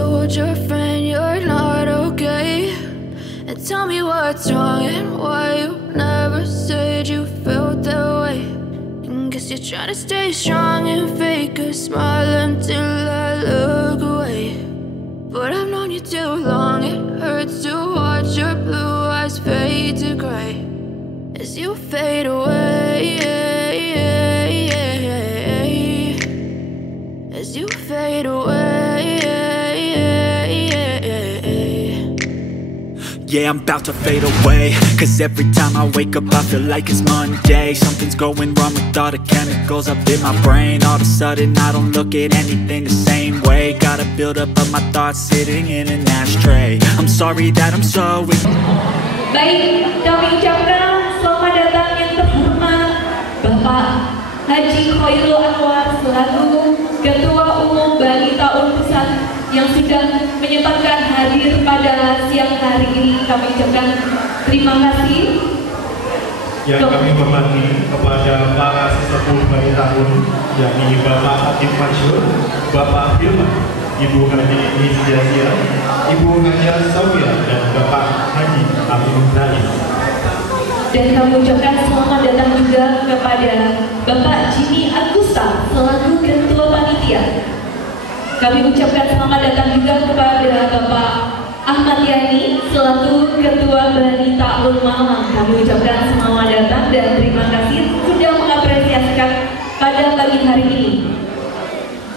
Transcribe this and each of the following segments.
told your friend you're not okay? And tell me what's wrong and why you never said you felt that way. And guess you're trying to stay strong and fake a smile until I look away. But I've known you too long, it hurts to watch your blue eyes fade to gray as you fade away, as you fade away. Yeah, I'm about to fade away, cause every time I wake up I feel like it's Monday. Something's going wrong with all the chemicals up in my brain. All of a sudden I don't look at anything the same way. Got a build up of my thoughts sitting in an ashtray. I'm sorry that I'm so Baik, kami ucapkan selamat datang yang terhormat Bapak Haji Khoirul Anwar selaku Ketua Umum Balita Pusat yang sudah menyempatkan hadir pada siang hari ini. Kami ucapkan terima kasih. Yang kami hormati kepada para sesepuh Balita yakni Bapak Hakim Mansur, Bapak Firman, Ibu Haji Nizjazia, Ibu Haja Sawia, dan Bapak Haji Amin Rais. Dan kami ucapkan selamat datang juga kepada Bapak Jimmy Agusta selaku Ketua Panitia. Kami ucapkan selamat datang juga kepada Bapak Ahmad Yani selaku Ketua Balita Malang. Kami ucapkan selamat datang dan terima kasih sudah mengapresiasikan pada pagi hari ini.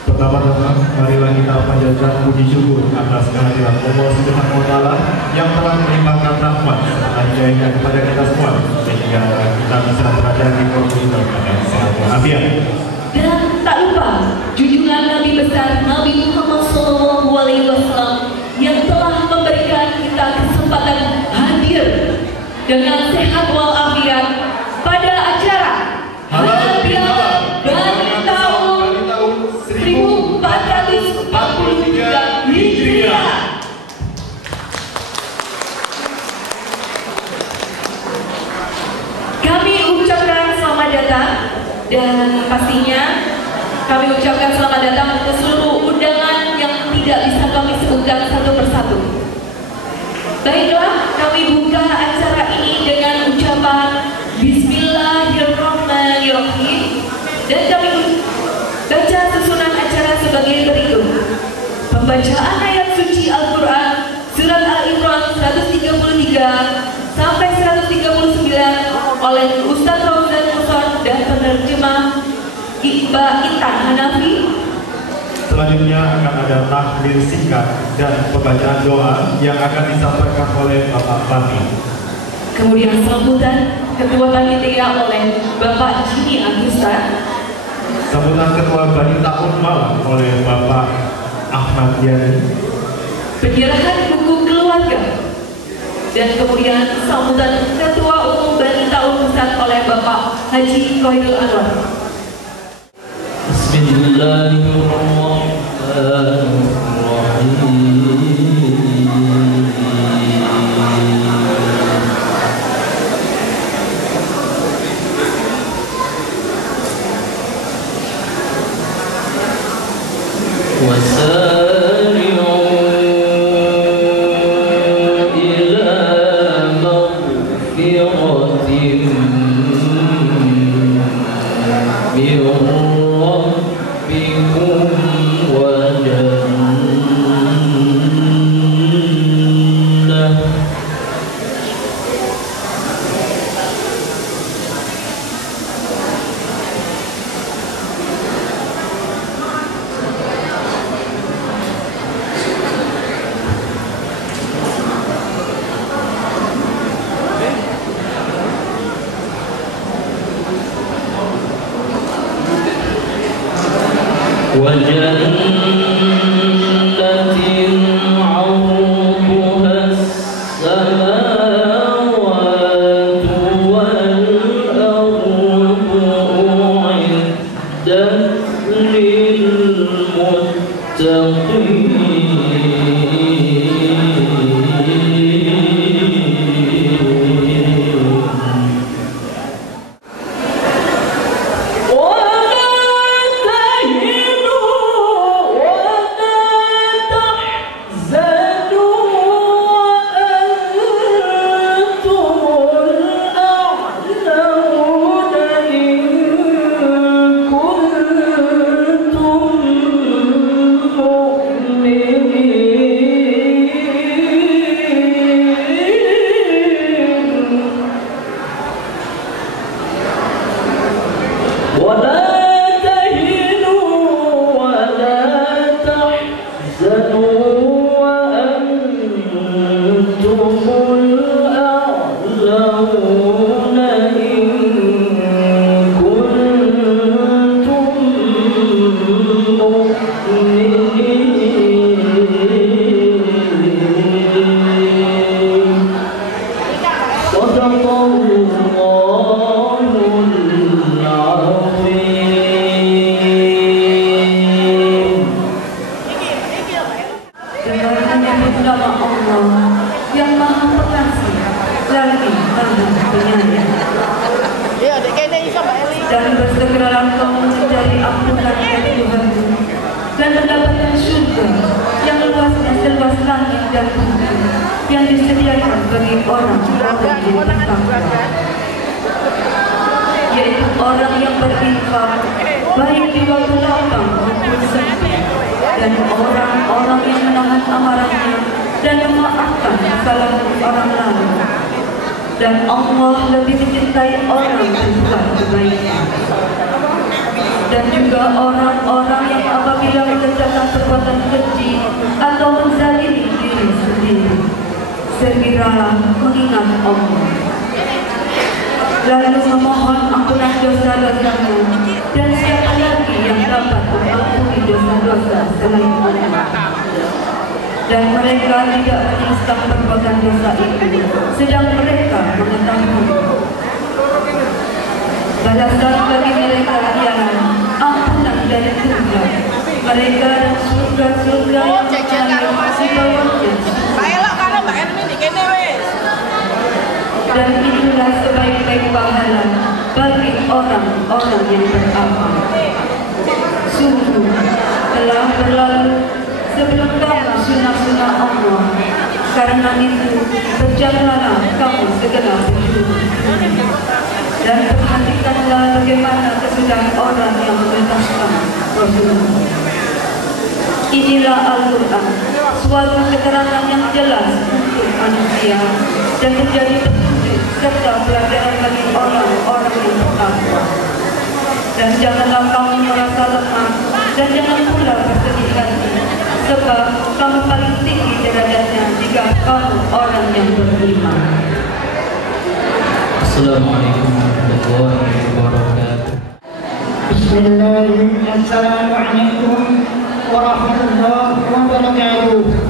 Pertama-tama, marilah kita panjatkan puji syukur atas kehadiran Allah Subhanahu wa Ta'ala yang telah melimpahkan rahmat serta hidayah kepada kita semua sehingga kita bisa berada di posisi dalam sehat walafiat. Dan tak lupa junjungan Nabi besar Nabi Muhammad SAW yang telah memberikan kita kesempatan hadir dengan sehat walafiat pada acara Halal Bihalal Bani tahun 1443 Hijriah. Kami ucapkan selamat datang dan pastinya kami ucapkan selamat datang ke seluruh undangan yang tidak bisa kami sebutkan satu persatu. Baiklah, kami buka acara ini dengan ucapan Bismillahirrahmanirrahim dan kami baca susunan acara sebagai berikut. Pembacaan ayat suci Al-Quran Surat Al-Imran 133 sampai 139 oleh Ustadz Fauzan Muson dan penerjemah Mbak Intan Hanafi. Selanjutnya akan ada tahlil singkat dan pembacaan doa yang akan disampaikan oleh Bapak Fahmi. Kemudian sambutan Ketua Panitia oleh Bapak Jimmy Agusta. Sambutan Ketua Balita Malang oleh Bapak Ahmad Yani. Penyerahan buku keluarga. Dan kemudian sambutan Ketua Umum Balita Pusat oleh Bapak Haji Khoirul Anwar. nama Allah yang Maha Pengasih lagi Maha Penyayang. Dan bersegeralah kamu mencari ampunan dari Tuhanmu dan mendapatkan surga yang luasnya seluas langit dan bumi yang disediakan bagi orang-orang yang bertakwa, yaitu orang yang berinfak baik di waktu lapang maupun sempit, dan orang-orang yang menahan amarahnya dan memaafkan kesalahan orang lain. Dan Allah lebih mencintai orang yang berbuat kebaikan. Dan juga orang-orang yang apabila mengerjakan perbuatan keji atau menzalimi diri sendiri, segeralah mengingat Allah, lalu memohon ampunan dosa-dosamu, dan siapa lagi yang dapat mengampuni dosa-dosa selain Allah. Dan mereka tidak menyesal perbuatan dosa itu, sedang mereka mengetahui. Balasan bagi mereka ialah ampunan dari Tuhan mereka dan surga-surga yang mengalir di bawahnya. Dan itulah sebaik-baik pahala bagi orang-orang yang beramal. Sungguh telah berlalu sebelum kamu sunnah-sunnah Allah. Karena itu berjalanlah kamu segera berjuru, dan perhatikanlah bagaimana kesudahan orang yang menentangkan Rasulullah. Inilah Al-Quran, suatu keterangan yang jelas untuk manusia dan menjadi petunjuk serta pelajaran bagi orang-orang yang bertakwa. Dan janganlah kamu merasa lemah dan jangan pula bersedih hati, sebab kamu paling tinggi derajatnya jika kamu orang yang beriman. Assalamualaikum warahmatullahi wabarakatuh. Bismillahirrahmanirrahim. Assalamualaikum warahmatullahi wabarakatuh.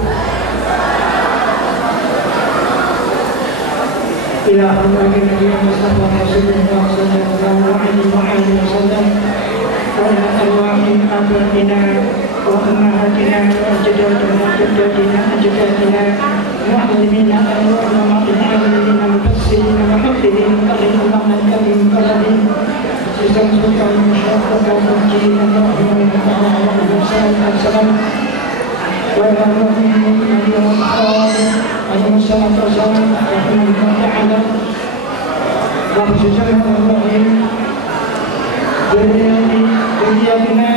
Ila hamdani Mustafa Rasulullah sallallahu alaihi wasallam wa ala arwahi abatina wa ummahatina wa ajdatina ajdatina ajdatina mu'allimina wa ulamatina wa mufassirina wa hafidina wa ulama karim karim sistem sultan masyarakat wa mujin Allahumma wa sallam wa عليه الصلاة والسلام رحمه الله تعالى وخصوصا الرحيم بنياتنا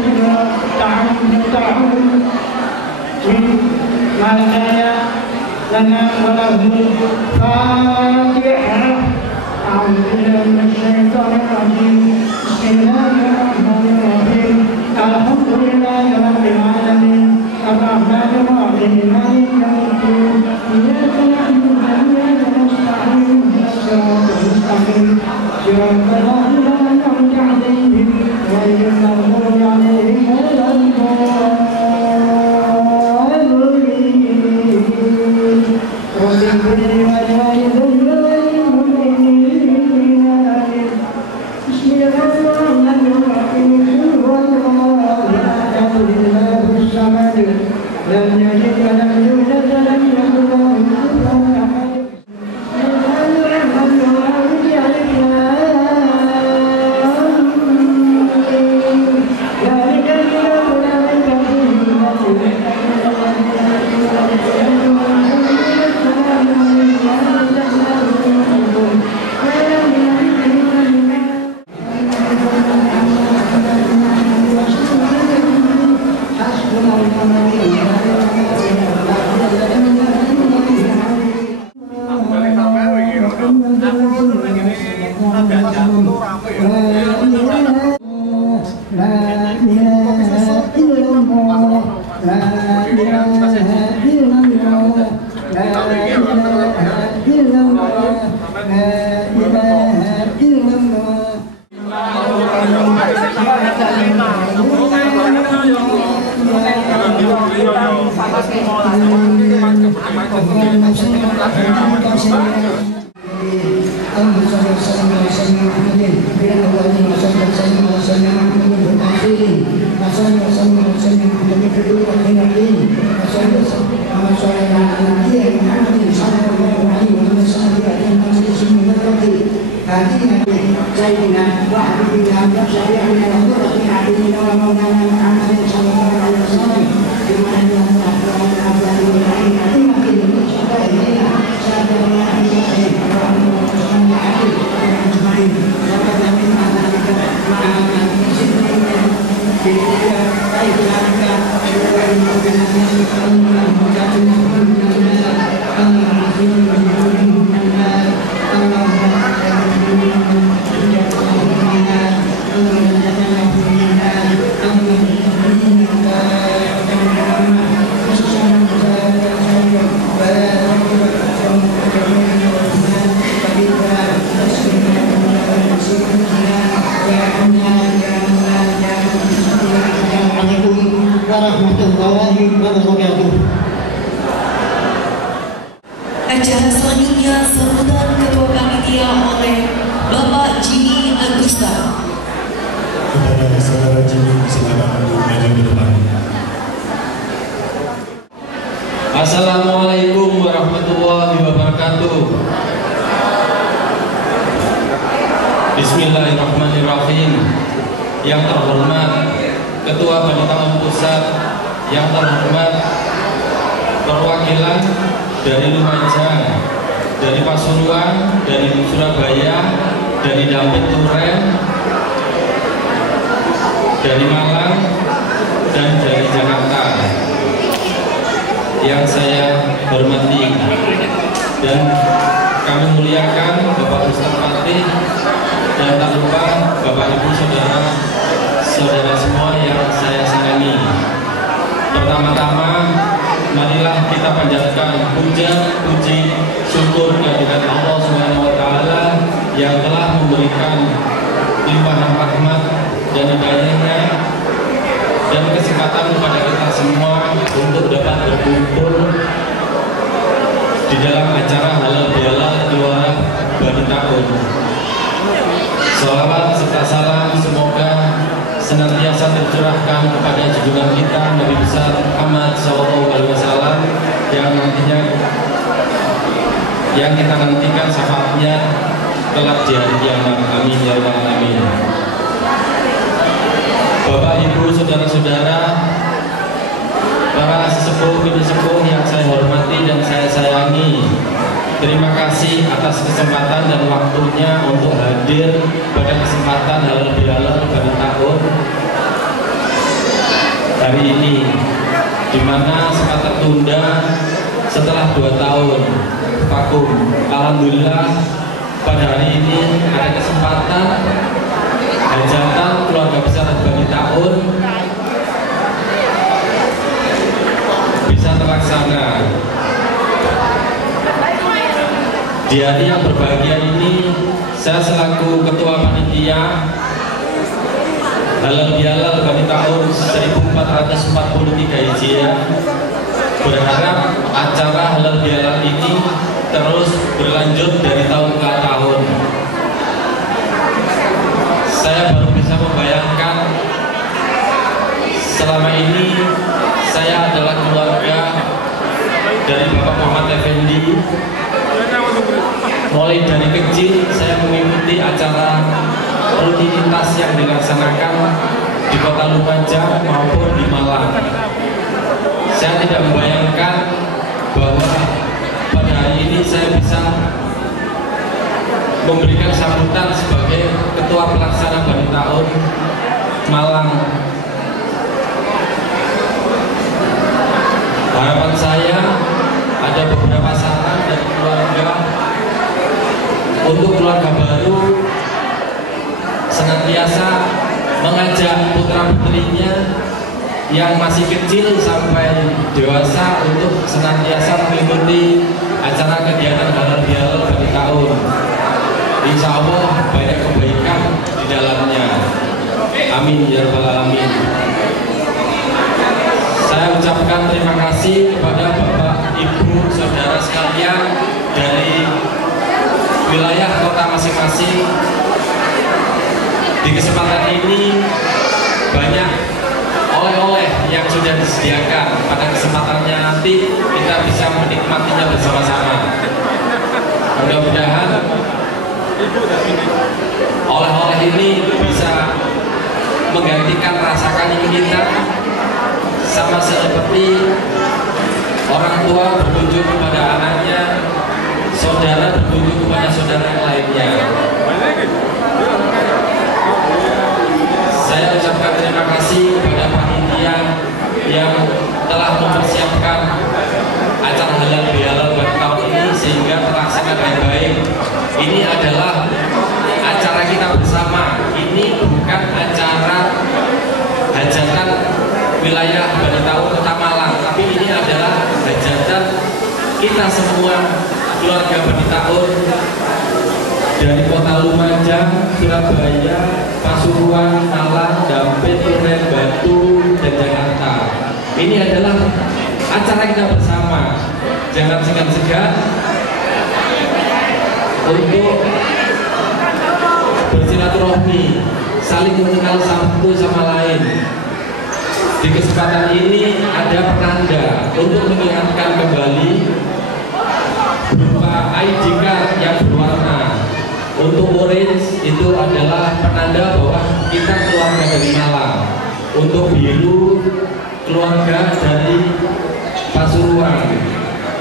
ابن تعاون مع الآية لنا وله الفاتحة. أعوذ بالله من الشيطان الرجيم. بسم الله الرحمن الرحيم. الحمد لله رب العالمين الرحمن الرحيم مالك يوم الدين إياك نعبد وإياك نستعين صراط المستقيم صراط الذين أنعمت عليهم غير المغضوب عليهم ولا الضالين. رب اغفر لي ولوالدي وللمؤمنين آمين. بسم الله الرحمن الرحيم. قل هو الله أحد الله الصمد لم يلد ولم يولد ولم يكن له كفوا أحد. ذلك الكتاب لا ريب Acara selanjutnya sambutan Ketua Panitia oleh Bapak Jimmy Agusta. Kepada saudara Jimmy, silakan untuk maju ke depan. Assalamualaikum warahmatullahi wabarakatuh. Bismillahirrahmanirrahim. Yang terhormat Ketua Panitia Pusat, yang terhormat perwakilan dari Lumajang, dari Pasuruan, dari Surabaya, dari Dampit Turen, dari Malang, dan dari Jakarta yang saya hormati dan kami muliakan Bapak Ustadz Fatih dan tak lupa Bapak Ibu saudara semua yang saya sayangi. Pertama-tama marilah kita panjatkan puja, puji, syukur kehadirat Allah Subhanahu wa taala yang telah memberikan limpahan rahmat dan hidayahnya dan kesempatan kepada kita semua untuk dapat berkumpul di dalam acara halal bihalal Gelora Bani Tahun. Sholawat serta salam semoga senantiasa tercurahkan kepada junjungan kita Nabi besar Muhammad SAW yang kita nantikan syafaatnya kelak di hari kiamat. Amin ya rabbal alamin. Bapak Ibu saudara-saudara, para sesepuh bini sepuh yang saya hormati dan saya sayangi, terima kasih atas kesempatan dan waktunya untuk hadir pada kesempatan halal bihalal Bani Tahun hari ini, di mana sempat tertunda setelah 2 tahun vakum. Alhamdulillah pada hari ini ada kesempatan hajatan keluarga besar Bani Tahun bisa terlaksana. Di hari yang berbahagia ini, saya selaku Ketua Panitia halal bihalal Bani Tahun 1443 Hijriah berharap acara halal bihalal ini terus berlanjut dari tahun ke tahun. Saya baru bisa membayangkan selama ini saya adalah keluarga dari Bapak Muhammad Effendi. Mulai dari kecil saya mengikuti acara rutinitas yang dilaksanakan di Kota Lumajang maupun di Malang. Saya tidak membayangkan bahwa pada hari ini saya bisa memberikan sambutan sebagai Ketua Pelaksana Bani Tahun Malang. Harapan saya ada beberapa saran dari keluarga untuk keluarga baru senantiasa mengajak putra putrinya yang masih kecil sampai dewasa untuk senantiasa mengikuti acara kegiatan halal bihalal Bani Tahun. Insya Allah banyak kebaikan di dalamnya. Amin ya rabbal alamin. Saya ucapkan terima kasih kepada Bapak, Ibu, saudara sekalian dari wilayah kota masing-masing. Di kesempatan ini banyak oleh-oleh yang sudah disediakan. Pada kesempatannya nanti kita bisa menikmatinya bersama-sama. Mudah-mudahan oleh-oleh ini bisa menggantikan rasa kangen kita, sama seperti orang tua berkunjung kepada anaknya, saudara berkunjung kepada saudara yang lainnya. Saya ucapkan terima kasih kepada panitia yang telah mempersiapkan wilayah Bani Taun Kota Malang, tapi ini adalah hajatan kita semua keluarga Bani Taun dari Kota Lumajang, Surabaya, Pasuruan, Malang, Dampit, Turen, Batu, dan Jakarta. Ini adalah acara kita bersama. Jangan segan-segan untuk bersilaturahmi, saling mengenal satu sama lain. Di kesempatan ini ada penanda untuk mengingatkan kembali berupa ID card yang berwarna. Untuk orange itu adalah penanda bahwa kita keluarga dari Malang. Untuk biru keluarga dari Pasuruan.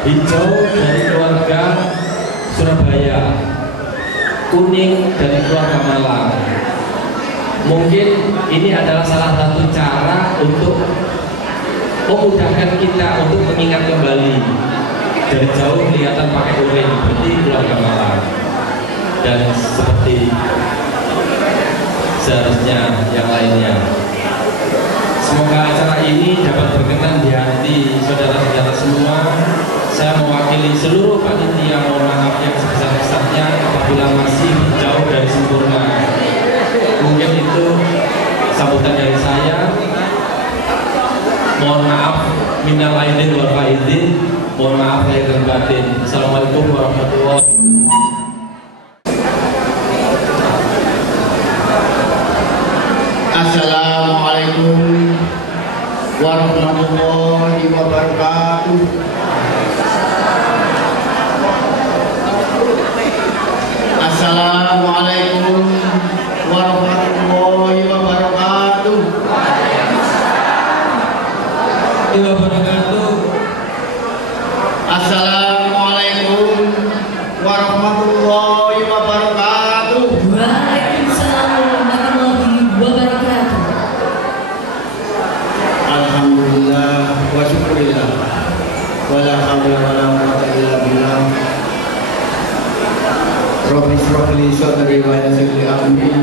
Hijau dari keluarga Surabaya. Kuning dari keluarga Malang. Mungkin ini adalah salah satu cara untuk memudahkan kita untuk mengingat kembali. Dari jauh kelihatan pakai oranye, berarti keluarga Malang. Dan seperti seharusnya yang lainnya. Semoga acara ini dapat berkenan di hati saudara-saudara semua. Saya mewakili seluruh panitia, mohon maaf yang sebesar-besarnya apabila masih jauh dari sempurna. Mungkin itu sambutan dari saya. Mohon maaf, minal aidin wal faizin. Mohon maaf lahir dan batin. Assalamualaikum warahmatullahi wabarakatuh. Assalamualaikum warahmatullahi wabarakatuh. Assalamualaikum warahmatullahi wabarakatuh. Assalamualaikum warahmatullahi wabarakatuh. Waalaikumsalam warahmatullahi wabarakatuh. Alhamdulillah wa syukurillah. Wala hawla wala quwwata illa billah. Rabbi shrah li sadri wa yassir li amri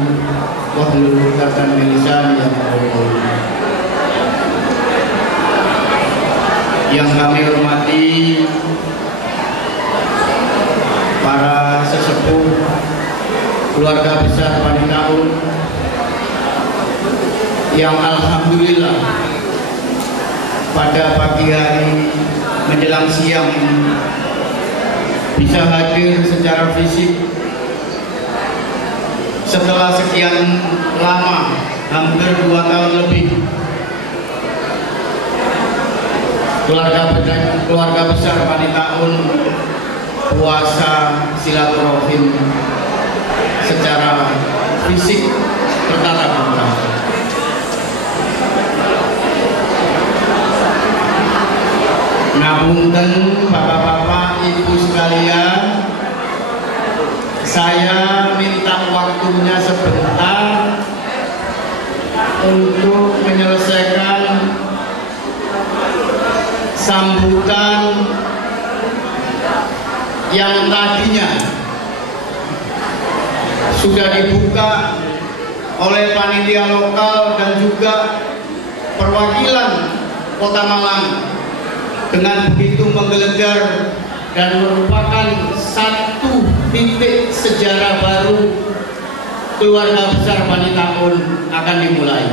wahlul 'uqdatam min lisani yafqahu qawli. Yang kami hormati para sesepuh keluarga besar Bani Taun yang alhamdulillah pada pagi hari menjelang siang bisa hadir secara fisik setelah sekian lama, hampir 2 tahun lebih. Keluarga besar Bani Taun puasa silaturahim secara fisik bertatap muka. Ngapunten bapak-bapak, ibu sekalian, saya minta waktunya sebentar untuk menyelesaikan sambutan yang tadinya sudah dibuka oleh panitia lokal dan juga perwakilan Kota Malang dengan begitu menggelegar dan merupakan satu titik sejarah baru keluarga besar Bani Taun akan dimulai.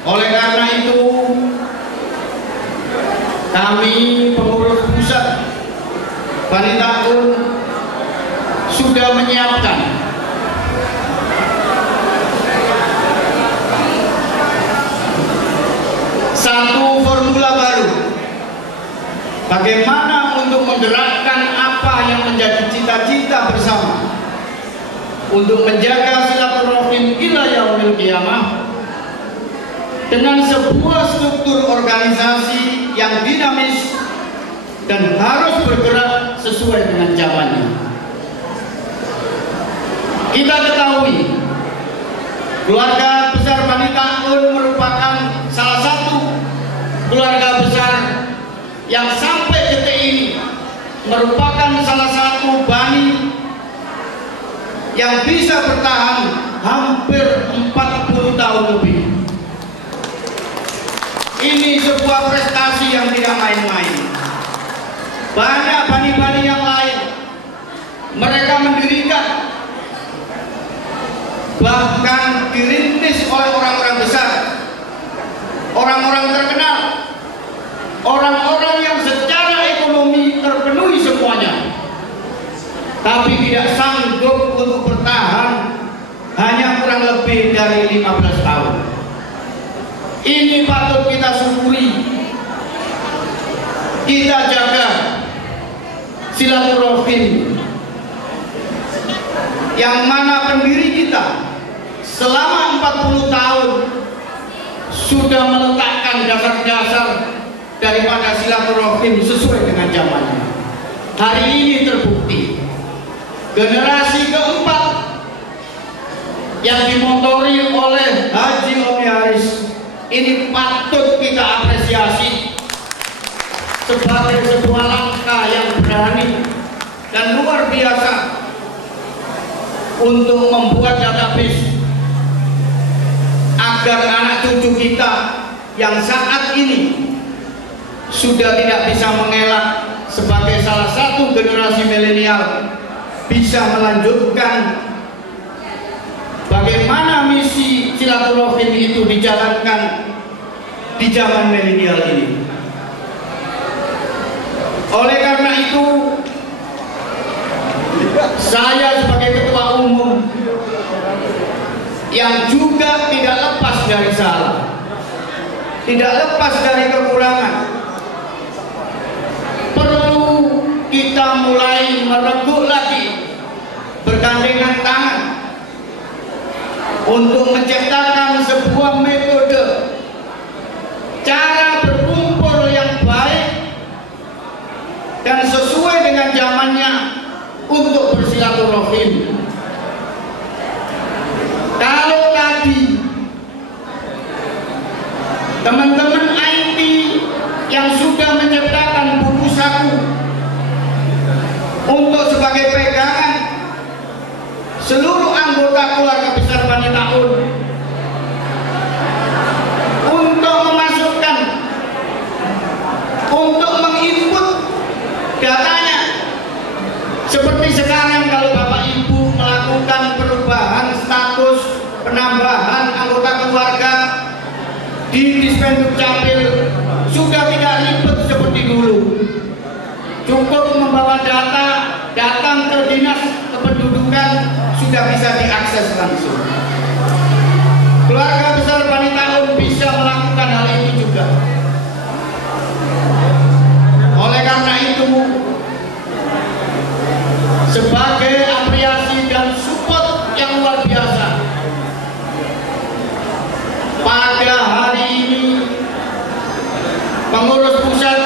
Oleh karena itu, kami pengurus pusat Bani Taun sudah menyiapkan satu formula baru bagaimana untuk menggerakkan apa yang menjadi cita-cita bersama untuk menjaga silaturahim ila yaumil qiyamah dengan sebuah struktur organisasi yang dinamis dan harus bergerak sesuai dengan zamannya. Kita ketahui keluarga besar Bani Taun merupakan salah satu keluarga besar yang sampai detik ini merupakan salah satu bani yang bisa bertahan hampir 40 tahun lebih. Ini sebuah prestasi yang tidak main-main. Banyak bani-bani yang lain mereka mendirikan, bahkan dirintis oleh orang-orang besar, orang-orang terkenal, orang-orang yang secara ekonomi terpenuhi semuanya, tapi tidak sanggup untuk bertahan hanya kurang lebih dari 15 tahun. Ini patut kita syukuri. Kita jaga silaturahim yang mana pendiri kita selama 40 tahun sudah meletakkan dasar-dasar daripada silaturahim sesuai dengan zamannya. Hari ini terbukti generasi keempat yang dimotori oleh Haji Omni Haris ini patut kita apresiasi sebagai sebuah langkah yang berani dan luar biasa untuk membuat database agar anak cucu kita yang saat ini sudah tidak bisa mengelak sebagai salah satu generasi milenial bisa melanjutkan bagaimana misi silaturahim itu dijalankan di zaman milenial ini. Oleh karena itu, saya sebagai ketua umum yang juga tidak lepas dari salah, tidak lepas dari kekurangan, perlu kita mulai meregup lagi, bergandengan tangan untuk menciptakan sebuah metode cara berkumpul yang baik dan sesuai dengan zamannya untuk bersilaturahim. Kalau tadi teman-teman IT yang sudah menciptakan buku saku untuk sebagai pegangan seluruh anggota keluarga besar Bani Taun untuk memasukkan, untuk menginput datanya, seperti sekarang kalau Bapak Ibu melakukan perubahan status penambahan anggota keluarga di Dispenduk Capil sudah tidak ribet seperti dulu, cukup membawa data, datang ke dinas kependudukan sudah bisa diakses langsung. Keluarga besar Bani Taun bisa melakukan hal ini juga. Oleh karena itu, sebagai apresiasi dan support yang luar biasa, pada hari ini pengurus pusat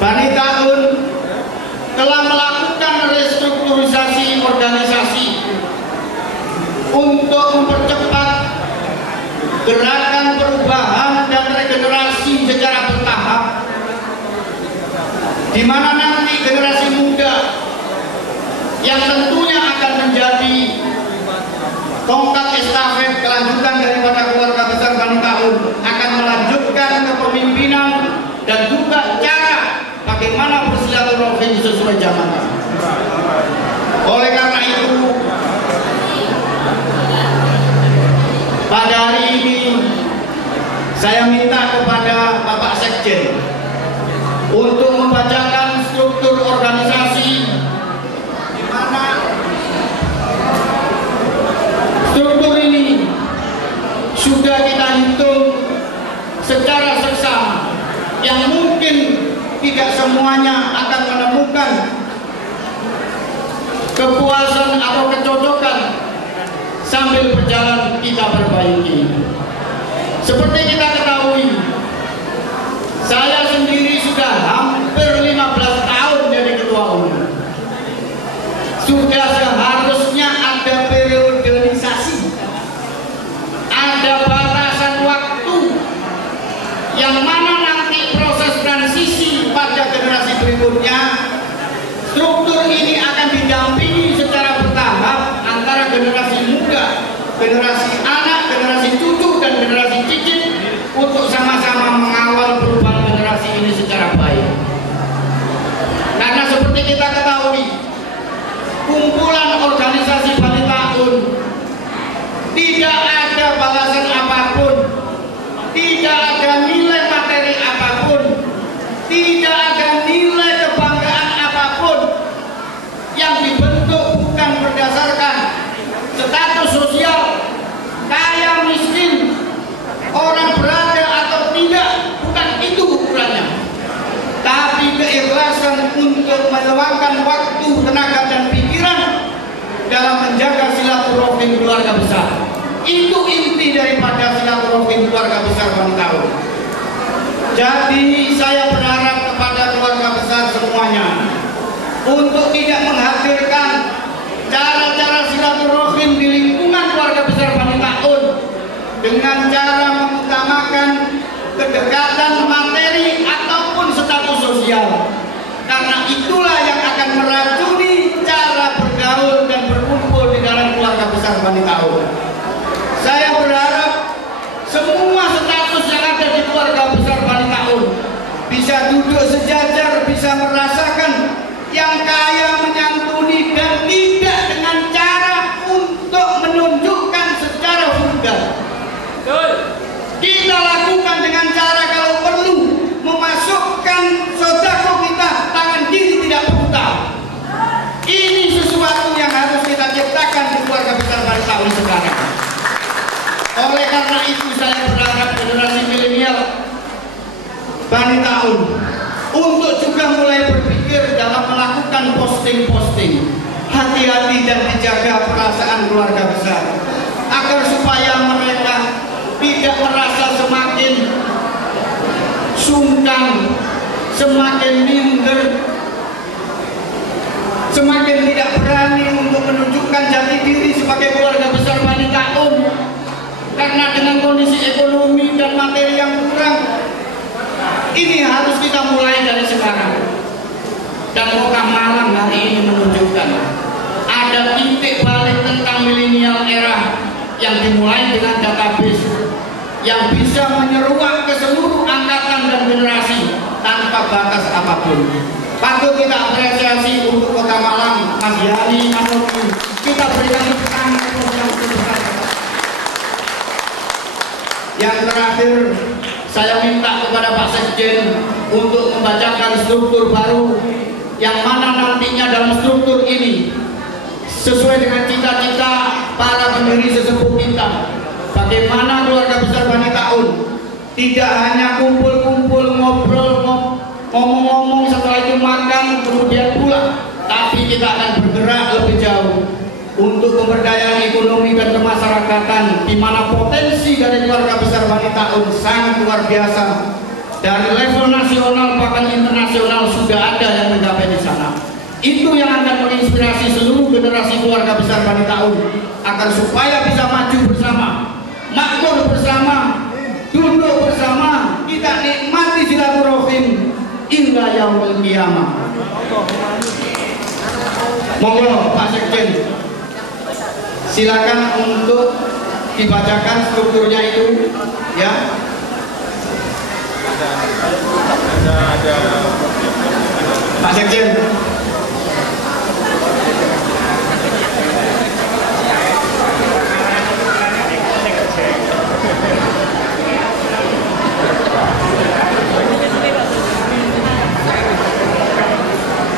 Bani Taun telah melakukan restrukturisasi organisasi untuk mempercepat gerakan perubahan dan regenerasi secara bertahap, di mana nanti generasi muda yang tentunya akan menjadi tongkat estafet kelanjutan daripada keluarga besar Bani Taun akan melanjutkan kepemimpinan dan juga cara bagaimana bersilaturahim sesuai zamannya. Oleh karena itu, pada hari ini saya minta kepada Bapak Sekjen untuk membacakan struktur organisasi, di mana struktur ini sudah kita hitung secara seksama, yang mungkin tidak semuanya akan menemukan kepuasan atau kecocokan sambil berjalan kita perbaiki. Seperti kita ketahui, saya sendiri sudah hampir 15 tahun jadi ketua umum. Sudah seharusnya ada periodisasi, ada batasan waktu yang mana nanti proses transisi pada generasi berikutnya, struktur ini akan didampingi secara bertahap antara generasi muda generasi anak, generasi cucu, dan generasi cicit untuk sama-sama mengawal perubahan generasi ini secara baik. Karena seperti kita ketahui, kumpulan organisasi Balita UN tidak ada balasan apapun, tidak ada nilai materi apapun, tidak ada nilai kebanggaan apapun yang dibentuk bukan berdasarkan status sosial, kaya miskin, orang berada atau tidak, bukan itu ukurannya. Tapi keikhlasan untuk meluangkan waktu, tenaga, dan pikiran dalam menjaga silaturahim keluarga besar. Itu inti daripada silaturahim keluarga besar Balita UN. Jadi saya berharap kepada keluarga besar semuanya untuk tidak menghadirkan cara-cara silaturahim di lingkungan keluarga besar Balita UN dengan cara mengutamakan kedekatan materi ataupun status sosial, karena itulah yang akan meracuni cara bergaul dan berkumpul di dalam keluarga besar Balita UN. Saya berharap semua status yang ada di keluarga besar Balita UN bisa duduk sejajar, bisa merasakan yang kaya menyantuni dan tidak dengan cara untuk menunjukkan secara vulgar. Kita lakukan dengan cara kalau perlu memasukkan sodako kita tangan kiri tidak berhutang. Ini sesuatu yang harus kita ciptakan di keluarga besar Balita UN sekarang. Oleh karena itu saya berharap generasi milenial Balita UN untuk juga mulai berpikir dalam melakukan posting-posting. Hati-hati dan dijaga perasaan keluarga besar agar supaya mereka tidak merasa semakin sungkan, semakin minder, semakin tidak berani untuk menunjukkan jati diri sebagai keluarga besar Balita UN. Karena dengan kondisi ekonomi dan materi yang kurang, ini harus kita mulai dari sekarang. Dan Kota Malang hari ini menunjukkan ada titik balik tentang milenial era yang dimulai dengan database yang bisa menyeruak ke seluruh angkatan dan generasi tanpa batas apapun. Patut kita apresiasi untuk Kota Malang, Mas Yani, Mas Noki. Kita berikan tepuk tangan yang sebesar. Yang terakhir, saya minta kepada Pak Sekjen untuk membacakan struktur baru yang mana nantinya dalam struktur ini sesuai dengan cita-cita para pendiri sesepuh kita. Bagaimana keluarga besar Balita UN tidak hanya kumpul-kumpul, ngobrol, ngomong-ngomong, setelah itu makan, kemudian pulang, tapi kita akan bergerak lebih jauh untuk pemberdayaan ekonomi dan kemasyarakatan, di mana potensi dari keluarga besar Balita UN sangat luar biasa. Dari level nasional bahkan internasional sudah ada yang mencapai di sana. Itu yang akan menginspirasi seluruh generasi keluarga besar Balita UN agar supaya bisa maju bersama, makmur bersama, duduk bersama, kita nikmati silaturahim hingga yaumul qiyamah. Monggo Pak Sekjen, silakan untuk dibacakan strukturnya itu, ya. Pak Sekjen.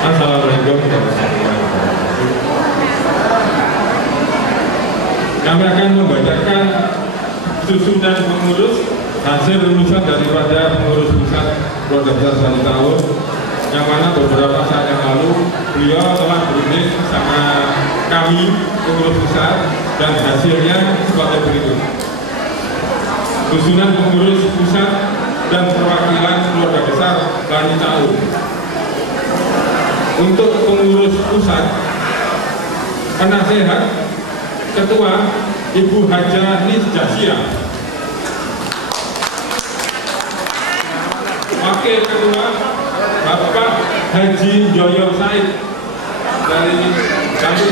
Assalamualaikum warahmatullahi wabarakatuh. Kami akan membacakan susunan pengurus hasil lulusan daripada pengurus pusat keluarga besar Balita UN, yang mana beberapa saat yang lalu beliau telah berunding sama kami pengurus pusat dan hasilnya sebagai berikut. Susunan pengurus pusat dan perwakilan keluarga besar Balita UN. Untuk pengurus pusat, penasehat ketua Ibu Haja Nisjasia, wakil ketua Bapak Haji Joyo Said dari Jambi,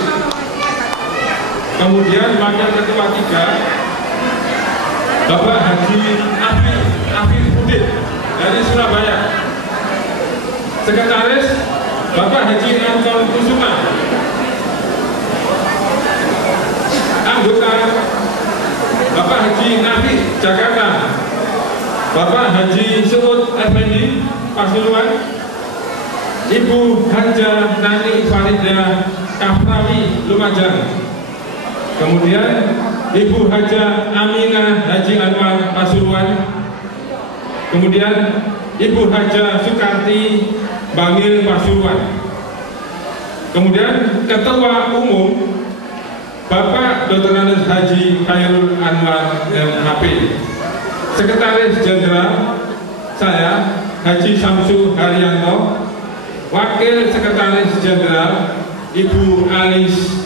Kemudian wakil ketua 3 Bapak Haji Afif Udin dari Surabaya. Sekretaris Bapak Haji Anton Kusuma. Anggota Bapak Haji Nafi Jakarta, Bapak Haji Suud Effendi Pasuruan, Ibu Haja Nani Farida Kafrawi Lumajang, kemudian Ibu Haja Aminah Haji Anwar Pasuruan, kemudian Ibu Haja Sukarti Bangil Pasuruan, kemudian Ketua Umum Bapak Dr. Andes Haji Khairul Anwar MHP, Sekretaris Jenderal saya Haji Samsu Haryanto, Wakil Sekretaris Jenderal Ibu Alis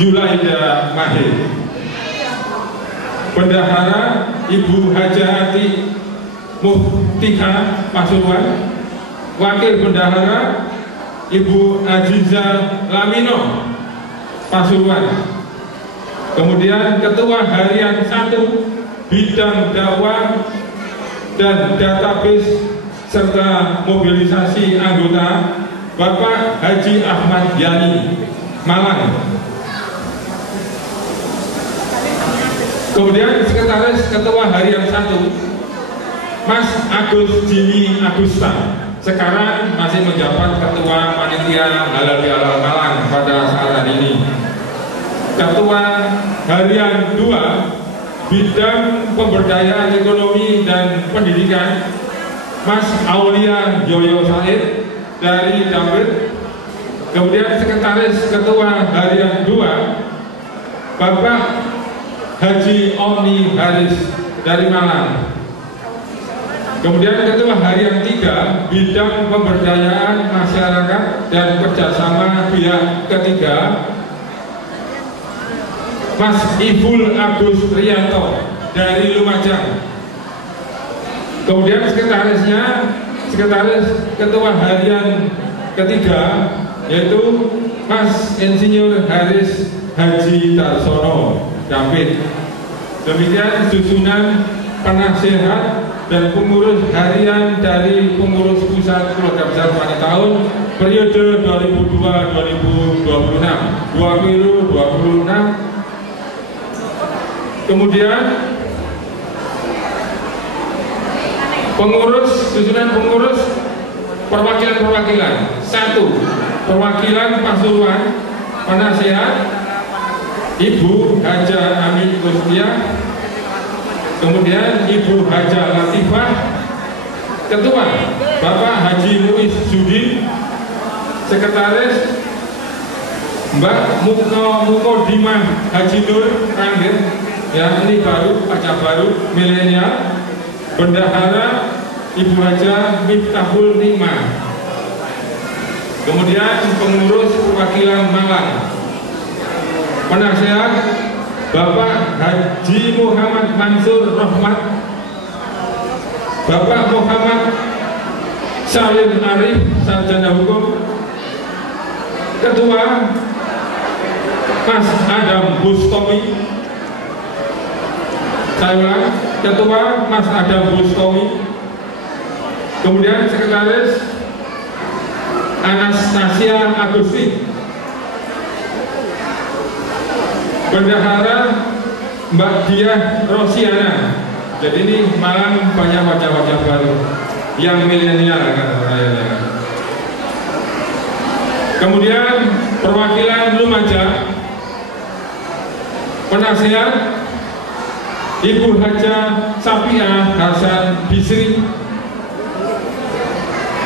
Yulaida Mahir, Bendahara Ibu Hajati Muftika Pasuruan, Wakil Bendahara Ibu Aziza Lamino Pasuruan, kemudian Ketua Harian 1 Bidang Dakwah dan Database serta Mobilisasi Anggota Bapak Haji Ahmad Yani Malang, kemudian Sekretaris Ketua Harian 1 Mas Agus Jimmy Agusta, sekarang masih menjabat Ketua Panitia Halal Bihalal Malang pada saat ini. Ketua Harian 2 Bidang Pemberdayaan Ekonomi dan Pendidikan Mas Aulia Yoyo Said dari Dampit, kemudian Sekretaris Ketua Harian 2 Bapak Haji Omni Haris dari Malang, kemudian Ketua Harian 3 Bidang Pemberdayaan Masyarakat dan Kerjasama Pihak Ketiga Mas Ibul Agus Rianto dari Lumajang, kemudian sekretarisnya Sekretaris Ketua Harian ketiga yaitu Mas Insinyur Haris Haji Darsono Dampit. Demikian susunan penasehat dan pengurus harian dari pengurus pusat Keluarga Besar pada tahun periode 2002-2026, 2026. Kemudian pengurus, susunan pengurus perwakilan-perwakilan. 1. Perwakilan Pasuruan, penasehat Ibu Haja Amin Kustia, kemudian Ibu Haja Latifah, Ketua Bapak Haji Muiz Sudin, Sekretaris Mbak Mukodimah Haji Nur Ranggit, ya ini baru, pajak baru, milenial. Bendahara Ibu Haja Miftahul Nikmah, kemudian pengurus perwakilan Malang, penasehat Bapak Haji Muhammad Mansur Rahmat, Bapak Muhammad Salim Arif Sarjana Hukum, Ketua Mas Adam Bustomi, saya ulang, Ketua Mas Adam Bustomi, kemudian Sekretaris Anastasia Agusti, Bendahara Mbak Diah Rosiana. Jadi ini Malang banyak wajah-wajah baru yang milenial kan rayanya. Kemudian perwakilan Lumajang, penasehat Ibu Haja Safiah Hasan Bisri,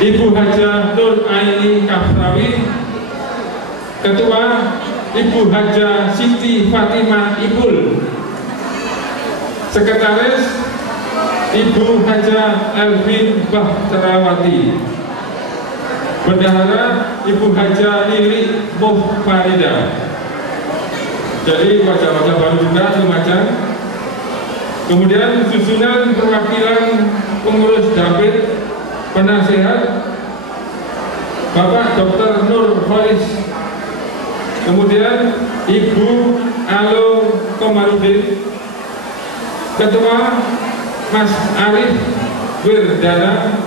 Ibu Haja Nur Aini Kafrawi, Ketua Ibu Haja Siti Fatimah Ibul, Sekretaris Ibu Haja Elvin Bahterawati, Bendahara Ibu Haja Lili Mufarida. Jadi wajah-wajah baru juga Lumajang. Kemudian susunan perwakilan pengurus Dampit, penasehat Bapak Dr. Nur Faris, kemudian Ibu Alo Komarudin, Ketua Mas Arif Wirdana,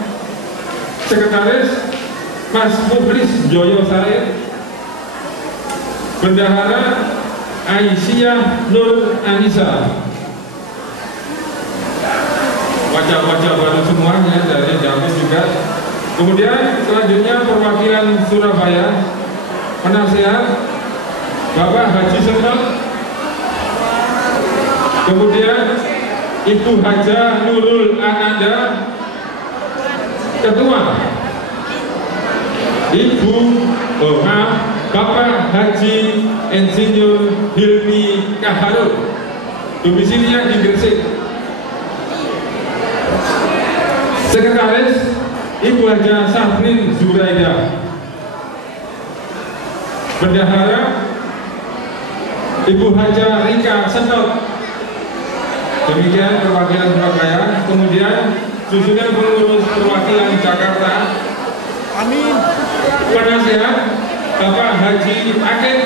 Sekretaris Mas Muflis Joyo Said, Bendahara Aisyah Nur Anissa. Wajah-wajah baru semuanya dari Jawa juga. Kemudian selanjutnya perwakilan Surabaya, penasehat Bapak Haji Senot. Kemudian Ibu Haja Nurul Ananda, Ketua. Bapak Haji Insinyur Hilmi Kaharun, domisilinya di Gresik. Sekretaris Ibu Haja Safrin Zuraida. Bendahara Ibu Haja Rika Senot. Demikian perwakilan Surabaya. Kemudian susunan pengurus perwakilan Jakarta. Amin. Penasehat Bapak Haji Akid.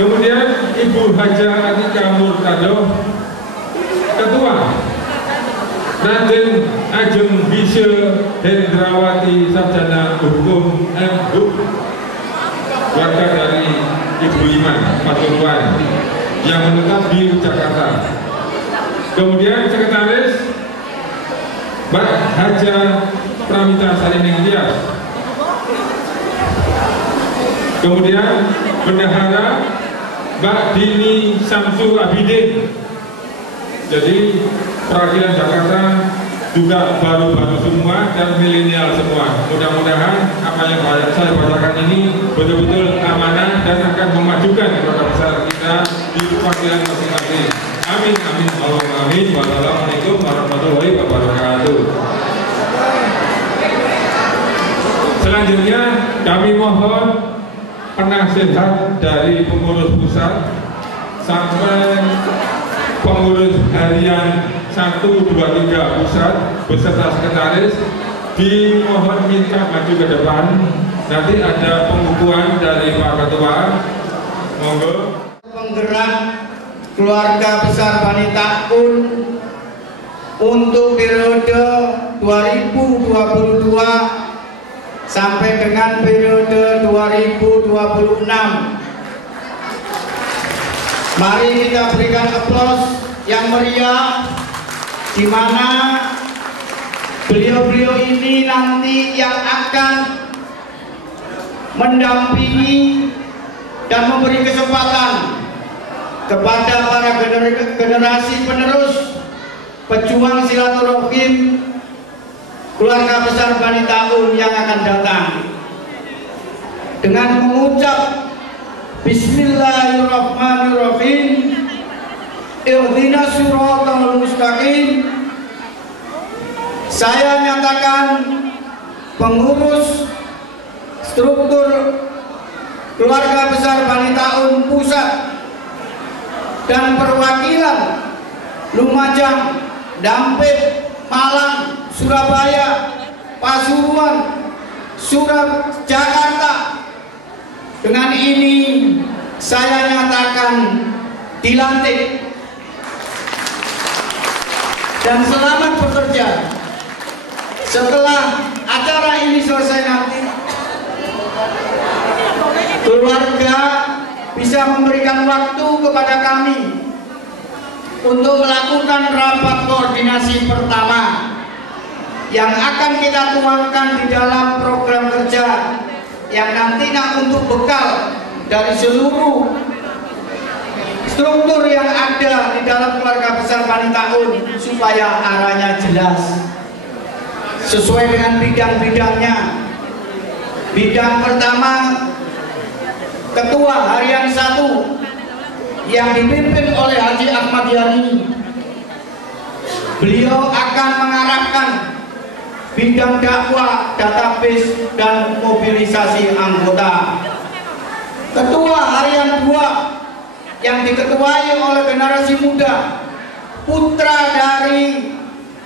Kemudian Ibu Haja Atika Murtado, Ketua. Raden Ajeng Bisya Hendrawati Sarjana Hukum M.Hum, warga dari Ibu Iman Pasuruan yang menetap di Jakarta. Kemudian Sekretaris Mbak Haja Pramita Salining Tias. Kemudian Bendahara Mbak Dini Samsul Abidin. Jadi perwakilan Jakarta juga baru-baru semua dan milenial semua. Mudah-mudahan apa yang saya bacakan ini betul-betul amanah dan akan memajukan kota besar kita di perwakilan masing-masing. Amin, amin, Allahumma amin. Wassalamualaikum warahmatullahi wabarakatuh. Selanjutnya kami mohon penasehat dari pengurus pusat sampai pengurus harian 1, 2, 3 pusat beserta sekretaris dimohon minta maju ke depan. Nanti ada pengukuhan dari Pak Ketua. Monggo. Penggerak Keluarga Besar Wanita UN untuk periode 2022 sampai dengan periode 2026. Mari kita berikan aplaus yang meriah, di mana beliau-beliau ini nanti yang akan mendampingi dan memberi kesempatan kepada para generasi penerus pejuang silaturahim Keluarga Besar Wanita UN yang akan datang dengan mengucap Bismillahirrahmanirrahim. Ihdinas siratal mustaqim. Saya nyatakan pengurus struktur Keluarga Besar Wanita UN Pusat dan perwakilan Lumajang, Dampit, Malang, Surabaya, Pasuruan, Jakarta. Dengan ini saya nyatakan dilantik dan selamat bekerja. Setelah acara ini selesai nanti, keluarga bisa memberikan waktu kepada kami untuk melakukan rapat koordinasi pertama yang akan kita tuangkan di dalam program kerja yang nantinya untuk bekal dari seluruh struktur yang ada di dalam Keluarga Besar Wanita UN supaya arahnya jelas sesuai dengan bidang-bidangnya. Bidang pertama, Ketua Harian 1 yang dipimpin oleh Haji Ahmad Yani. Beliau akan mengarahkan bidang dakwah, database, dan mobilisasi anggota. Ketua Harian 2 yang diketuai oleh generasi muda, putra dari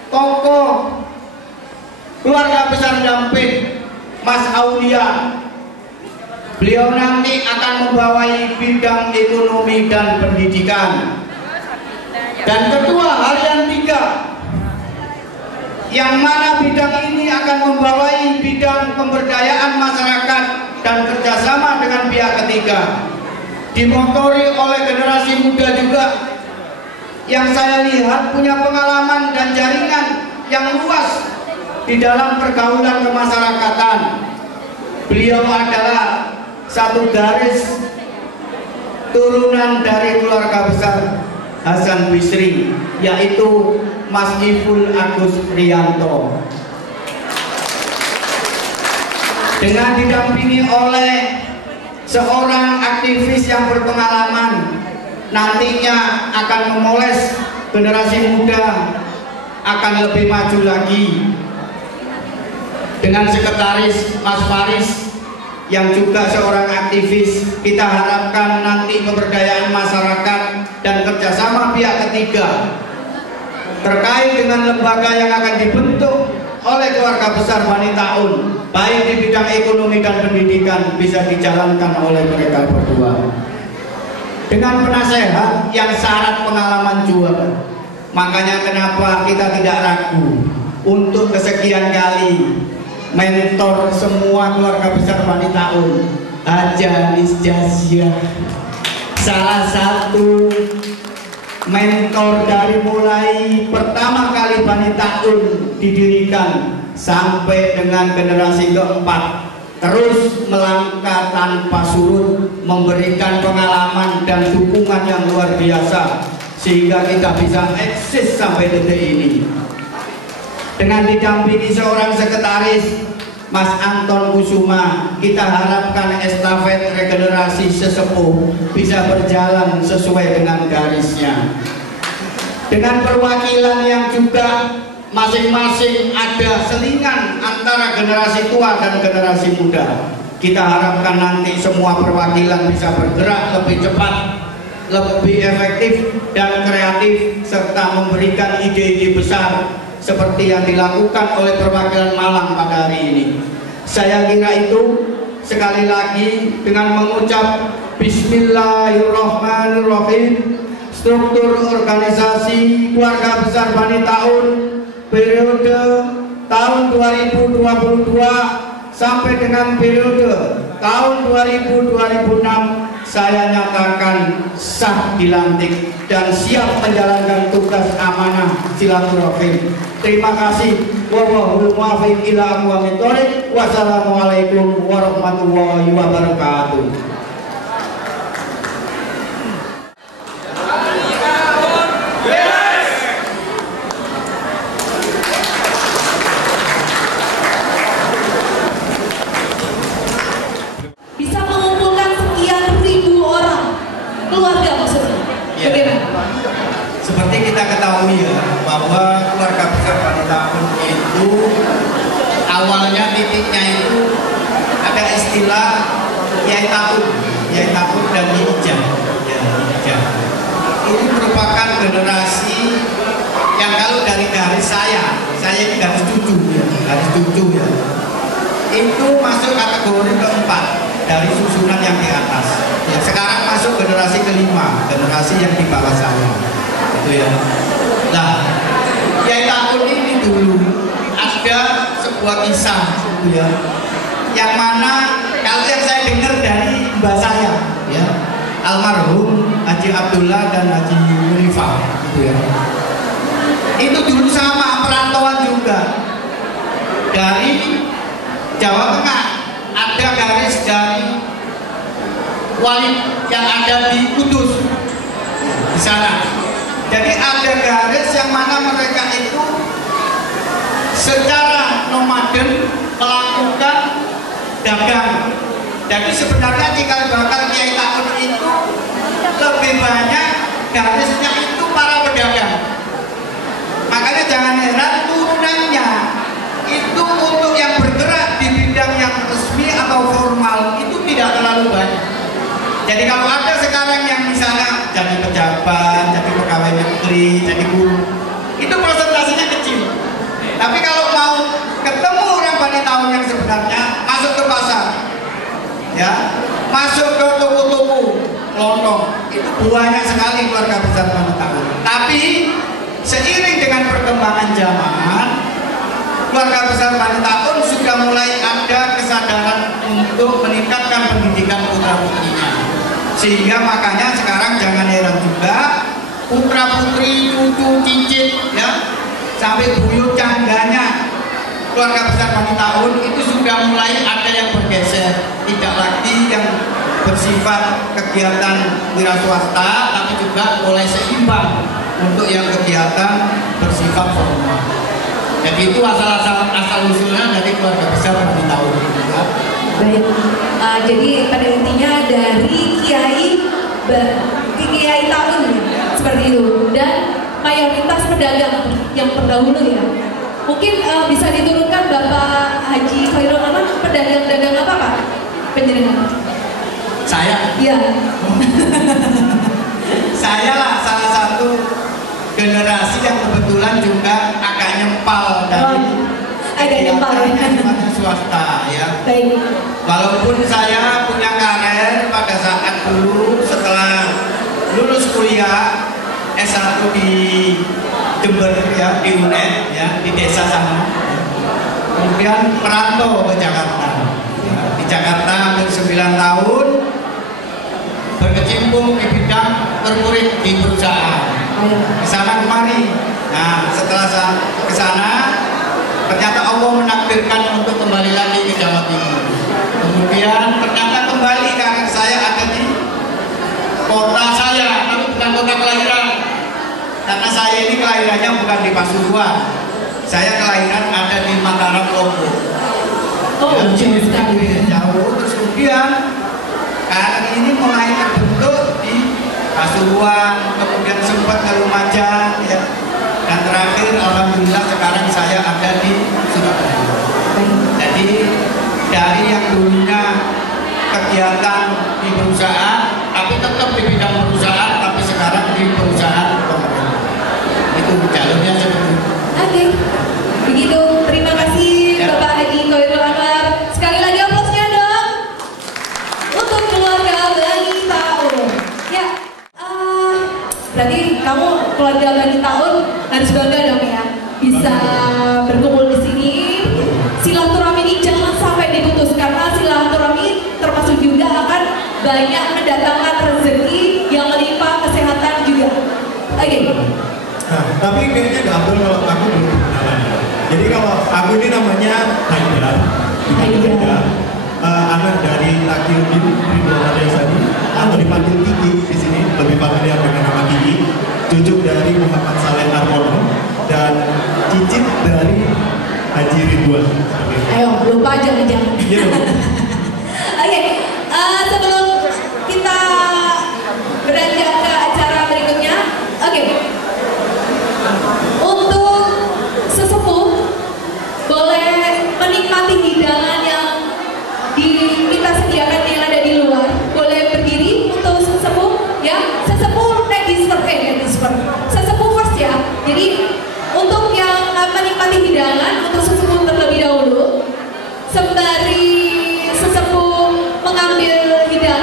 tokoh Keluarga Besar Dampit, Mas Aulia. Beliau nanti akan membawai bidang ekonomi dan pendidikan. Dan ketua harian 3, yang mana bidang ini akan membawai bidang pemberdayaan masyarakat dan kerjasama dengan pihak ketiga, dimotori oleh generasi muda juga, yang saya lihat punya pengalaman dan jaringan yang luas di dalam pergaulan kemasyarakatan. Beliau adalah satu garis turunan dari keluarga besar Hasan Bisri, yaitu Mas Iful Agus Rianto. Dengan didampingi oleh seorang aktivis yang berpengalaman, nantinya akan memoles generasi muda akan lebih maju lagi. Dengan sekretaris Mas Faris yang juga seorang aktivis, kita harapkan nanti pemberdayaan masyarakat dan kerjasama pihak ketiga terkait dengan lembaga yang akan dibentuk oleh keluarga besar Wanita UN, baik di bidang ekonomi dan pendidikan, bisa dijalankan oleh mereka berdua dengan penasehat yang syarat pengalaman juga. Makanya kenapa kita tidak ragu untuk kesekian kali mentor semua keluarga besar Wanita UN, Haja Nisjasiah, salah satu mentor dari mulai pertama kali Wanita UN didirikan sampai dengan generasi keempat, terus melangkah tanpa surut, memberikan pengalaman dan dukungan yang luar biasa sehingga kita bisa eksis sampai detik ini. Dengan didampingi seorang sekretaris Mas Anton Kusuma, kita harapkan estafet regenerasi sesepuh bisa berjalan sesuai dengan garisnya. Dengan perwakilan yang juga masing-masing ada selingan antara generasi tua dan generasi muda. Kita harapkan nanti semua perwakilan bisa bergerak lebih cepat, lebih efektif dan kreatif, serta memberikan ide-ide besar seperti yang dilakukan oleh perwakilan Malang pada hari ini. Saya kira itu, sekali lagi dengan mengucap Bismillahirrahmanirrahim, struktur organisasi keluarga besar Wanita UN periode tahun 2022 sampai dengan periode tahun 2000-2006 saya nyatakan sah dilantik dan siap menjalankan tugas amanah silaturahim. Terima kasih. Wallahul muwaffiq ila aqwamit thoriq. Wassalamualaikum warahmatullahi wabarakatuh. Bisa mengumpulkan sekian ribu orang, keluarga maksudnya. Bagaimana? Seperti kita ketahui ya, bahwa keluarga besar Wanita UN itu awalnya titiknya itu ada istilah Yai Takut dan Ijah. Ini merupakan generasi yang kalau dari garis saya ini garis cucu ya, itu masuk kategori keempat dari susunan yang di atas. Ya, sekarang masuk generasi kelima, generasi yang di bawah saya. Itu ya. Nah, Yai Takut ini dulu ada sebuah kisah gitu ya, yang mana kalau yang saya dengar dari mbak saya ya, almarhum Haji Abdullah dan Haji Rifah gitu ya, itu dulu sama perantauan juga dari Jawa Tengah, ada garis dari wali yang ada di Kudus di sana. Jadi ada garis yang mana mereka itu secara nomaden melakukan dagang. Jadi sebenarnya jika bakal Kiai Takut itu lebih banyak garisnya itu para pedagang. Makanya jangan heran turunannya itu untuk yang bergerak di bidang yang resmi atau formal itu tidak terlalu banyak. Jadi kalau ada sekarang yang misalnya jadi pejabat, jadi pegawai negeri, jadi guru, itu presentasinya kecil. Tapi kalau mau ketemu orang Wanita UN yang sebenarnya, masuk ke pasar, ya potong. Itu banyak sekali keluarga besar Panitaun. Tapi seiring dengan perkembangan zaman, keluarga besar Panitaun sudah mulai ada kesadaran untuk meningkatkan pendidikan putra-putrinya. Sehingga makanya sekarang jangan heran juga putra-putri, cucu, cicit, ya, sampai buyut cangganya keluarga besar Panitaun itu sudah mulai ada yang bergeser, tidak lagi yang bersifat kegiatan wira swasta, tapi juga mulai seimbang untuk yang kegiatan bersifat formal. Jadi itu asal usulnya dari keluarga besar Panitaun. Ya. Baik, jadi pada intinya dari Kiai Taun ya, seperti itu, dan mayoritas pedagang yang terdahulu ya. Mungkin bisa diturunkan Bapak Haji Khairul Anwar, pedagang-pedagang apa Pak? Penjaringan. Saya? Iya. Saya lah salah satu generasi yang kebetulan juga agak nyempal dari swasta ya. Baik. Walaupun saya punya karir pada saat dulu setelah lulus kuliah S1 di Jember ya, di UNED ya, di desa sana. Kemudian merantau ke Jakarta. Ya, di Jakarta hampir 9 tahun berkecimpung di bidang bermurid di perusahaan. Di sana kemari. Nah, setelah ke sana ternyata Allah menakdirkan untuk kembali lagi ke Jawa Timur. Kemudian ternyata kembali karir saya ada di kota saya, tapi bukan kota kelahiran. Karena saya ini kelahirannya bukan di Pasuruan. Saya kelahiran ada di Mataram, Lombok. Oh, jauh sekali. Jauh. Terus kemudian karir ini mulai terbentuk di Pasuruan, kemudian sempat ke Lumajang, ya. Dan terakhir alhamdulillah sekarang saya ada di Surabaya. Jadi dari yang dulunya kegiatan di perusahaan, tapi tetap di bidang perusahaan, tapi sekarang di perusahaan pemerintah. Itu jalurnya seperti itu. Oke, begitu. Terima kasih ya. Bapak Haji Khairul Anwar. Sekali lagi aplausnya dong untuk keluarga Bani Taun. Ya, berarti kamu keluarga Bani Taun harus bangga dong ya, bisa berkumpul di sini. Silaturahmi ini jangan sampai diputus, karena silaturahmi termasuk juga akan banyak mendatangkan rezeki yang melimpah, kesehatan juga. Oke. Nah, tapi kayaknya gak Abdul kalau aku belum kenalan. Jadi kalau aku ini namanya Haidar. Anak dari Taqiyuddin Ridwan Desani atau dipanggil Kiki di sini, lebih familiar dengan nama Kiki. Cucu dari Muhammad Saleh Armono dan cicit dari Haji Ridwan. Ayo, lupa jangan. Oke, sebelum kita beranjak ke acara berikutnya, oke. Untuk sesepuh boleh menikmati hidangan yang kita sediakan yang ada di luar. Boleh berdiri untuk sesepuh, ya. Sesepuh ladies first, sesepuh first ya. Jadi untuk yang menikmati hidangan, untuk sesepuh terlebih dahulu, sembari sesepuh mengambil hidangan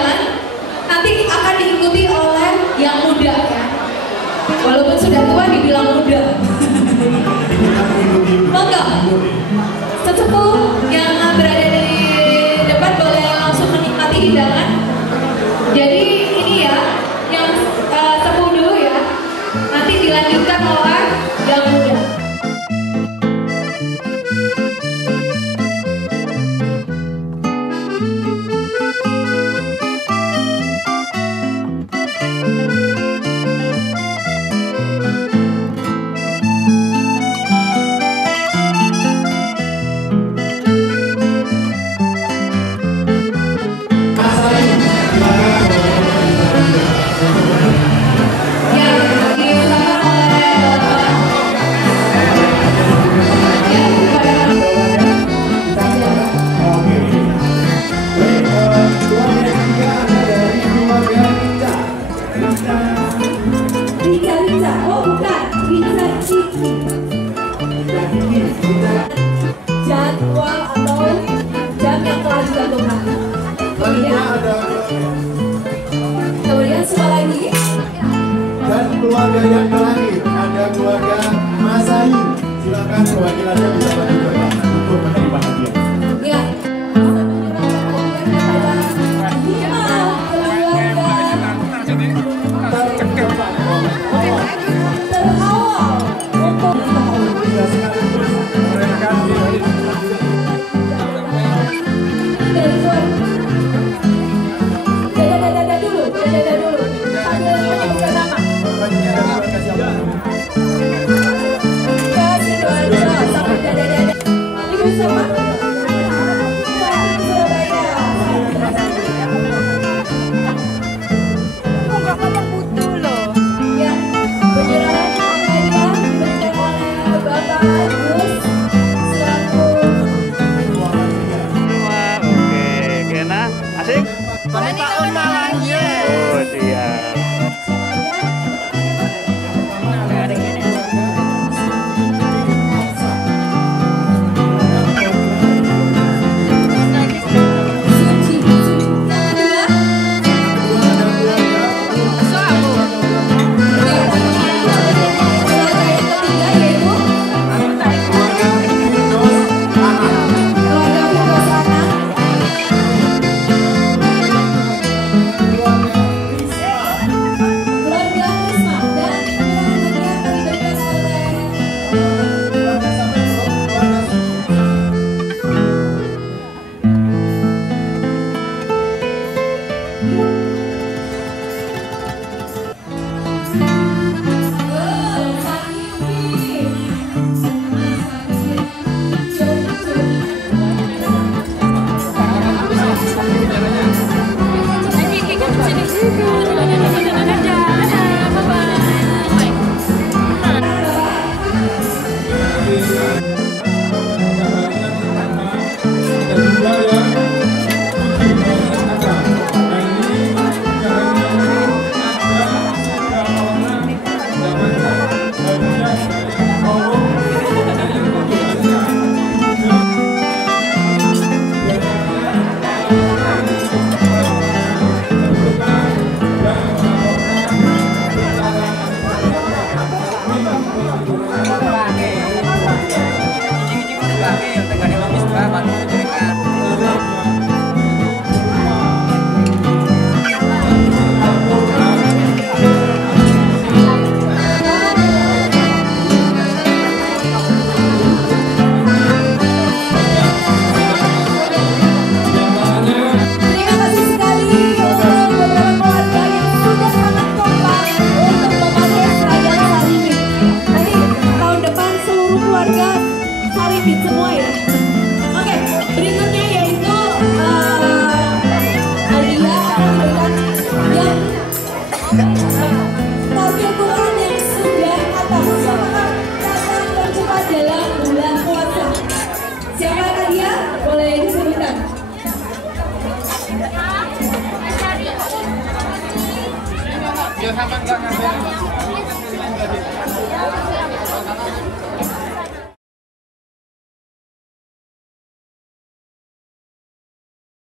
keluarga yang terakhir ada keluarga Masai. Silakan perwakilannya bisa bantu Bapak untuk menerima hadiah. Ya. Biar sama enggak ngambil.